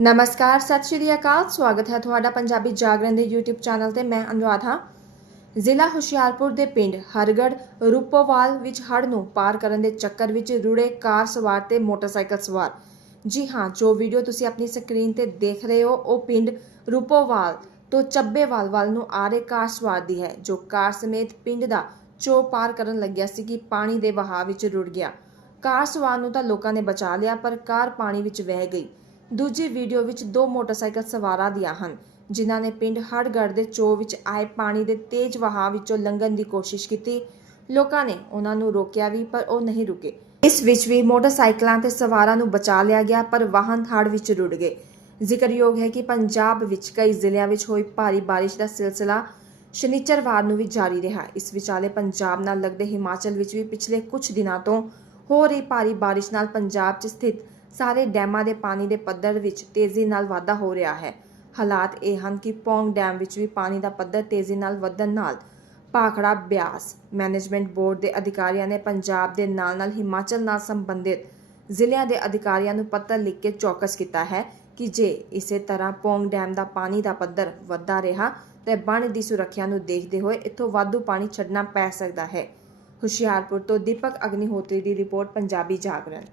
ਨਮਸਕਾਰ, ਸਤਿ ਸ਼੍ਰੀ ਅਕਾਲ। ਸਵਾਗਤ ਹੈ ਤੁਹਾਡਾ ਪੰਜਾਬੀ ਜਾਗਰਣ ਦੇ YouTube ਚੈਨਲ ਤੇ। ਮੈਂ ਅਨੁਰਾਧ। ਹਾਂ ਜ਼ਿਲ੍ਹਾ ਹੁਸ਼ਿਆਰਪੁਰ ਦੇ ਪਿੰਡ ਹਰਗੜ ਰੂਪੋਵਾਲ ਵਿੱਚ ਹੜ੍ਹ ਨੂੰ ਪਾਰ ਕਰਨ ਦੇ ਚੱਕਰ ਵਿੱਚ ਰੁੜੇ ਕਾਰ ਸਵਾਰ ਤੇ ਮੋਟਰਸਾਈਕਲ ਸਵਾਰ। ਜੀ ਹਾਂ, ਜੋ ਵੀਡੀਓ ਤੁਸੀਂ ਆਪਣੀ ਸਕਰੀਨ ਤੇ ਦੇਖ ਰਹੇ ਹੋ, ਉਹ ਪਿੰਡ ਰੂਪੋਵਾਲ ਤੋਂ ਚੱਬੇਵਾਲ ਵੱਲ ਨੂੰ ਆ ਰਹੇ ਕਾਰ ਸਵਾਰ ਦੀ ਹੈ, ਜੋ ਕਾਰ ਸਮੇਤ ਪਿੰਡ ਦਾ ਚੋ ਪਾਰ ਕਰਨ ਲੱਗਿਆ ਸੀ ਕਿ ਪਾਣੀ ਦੇ ਵਹਾਅ ਵਿੱਚ ਰੁੜ ਗਿਆ। ਕਾਰ ਸਵਾਰ ਨੂੰ ਤਾਂ ਲੋਕਾਂ ਨੇ ਬਚਾ ਲਿਆ, ਪਰ ਕਾਰ ਪਾਣੀ ਵਿੱਚ ਵਹਿ ਗਈ। ਦੂਜੀ ਵੀਡੀਓ ਵਿੱਚ ਦੋ ਮੋਟਰਸਾਈਕਲ ਸਵਾਰਾਂ ਦੀਆਂ ਹਨ, ਜਿਨ੍ਹਾਂ ਨੇ ਪਿੰਡ ਹੜਗੜ ਦੇ ਚੋ ਵਿੱਚ ਆਏ ਪਾਣੀ ਦੇ ਤੇਜ਼ ਵਹਾਅ ਵਿੱਚੋਂ ਲੰਘਣ ਦੀ ਕੋਸ਼ਿਸ਼ ਕੀਤੀ। ਲੋਕਾਂ ਨੇ ਉਹਨਾਂ ਨੂੰ ਰੋਕਿਆ ਵੀ, ਪਰ ਉਹ ਨਹੀਂ ਰੁਕੇ। ਇਸ ਵਿੱਚ ਵੀ ਮੋਟਰਸਾਈਕਲਾਂ ਤੇ ਸਵਾਰਾਂ ਨੂੰ ਬਚਾ ਲਿਆ ਗਿਆ, ਪਰ ਵਾਹਨ ਹੜ੍ਹ ਵਿੱਚ ਰੁੜ ਗਏ। ਜ਼ਿਕਰਯੋਗ ਹੈ ਕਿ ਪੰਜਾਬ ਵਿੱਚ ਕਈ ਜ਼ਿਲ੍ਹਿਆਂ ਵਿੱਚ ਹੋਈ ਭਾਰੀ ਬਾਰਿਸ਼ ਦਾ ਸਿਲਸਿਲਾ ਸ਼ਨੀਚਰਵਾਰ ਨੂੰ ਵੀ ਜਾਰੀ ਰਿਹਾ। ਇਸ ਵਿਚਾਲੇ ਪੰਜਾਬ ਨਾਲ ਲੱਗਦੇ ਹਿਮਾਚਲ ਵਿੱਚ ਵੀ ਪਿਛਲੇ ਕੁਝ ਦਿਨਾਂ ਤੋਂ ਹੋ ਰਹੀ ਭਾਰੀ ਬਾਰਿਸ਼ ਨਾਲ ਪੰਜਾਬ 'ਚ ਸਥਿਤ ਸਾਰੇ ਡੈਮਾਂ ਦੇ ਪਾਣੀ ਦੇ ਪੱਧਰ ਵਿੱਚ ਤੇਜ਼ੀ ਨਾਲ ਵਾਧਾ ਹੋ ਰਿਹਾ ਹੈ। ਹਾਲਾਤ ਇਹ ਹਨ ਕਿ ਪੌਂਗ ਡੈਮ ਵਿੱਚ ਵੀ ਪਾਣੀ ਦਾ ਪੱਧਰ ਤੇਜ਼ੀ ਨਾਲ ਵਧਣ ਨਾਲ ਭਾਖੜਾ ਬਿਆਸ ਮੈਨੇਜਮੈਂਟ ਬੋਰਡ ਦੇ ਅਧਿਕਾਰੀਆਂ ਨੇ ਪੰਜਾਬ ਦੇ ਨਾਲ-ਨਾਲ ਹਿਮਾਚਲ ਨਾਲ ਸੰਬੰਧਿਤ ਜ਼ਿਲ੍ਹਿਆਂ ਦੇ ਅਧਿਕਾਰੀਆਂ ਨੂੰ ਪੱਤਰ ਲਿਖ ਕੇ ਚੌਕਸ ਕੀਤਾ ਹੈ ਕਿ ਜੇ ਇਸੇ ਤਰ੍ਹਾਂ ਪੌਂਗ ਡੈਮ ਦਾ ਪਾਣੀ ਦਾ ਪੱਧਰ ਵੱਧਦਾ ਰਿਹਾ ਤੇ ਬਣ ਦੀ ਸੁਰੱਖਿਆ ਨੂੰ ਦੇਖਦੇ ਹੋਏ ਇੱਥੋਂ ਵਾਧੂ ਪਾਣੀ ਛੱਡਣਾ ਪੈ ਸਕਦਾ ਹੈ। ਹੁਸ਼ਿਆਰਪੁਰ ਤੋਂ ਦੀਪਕ ਅਗਨੀਹੋਤਰੀ ਦੀ ਰਿਪੋਰਟ, ਪੰਜਾਬੀ ਜਾਗਰਣ।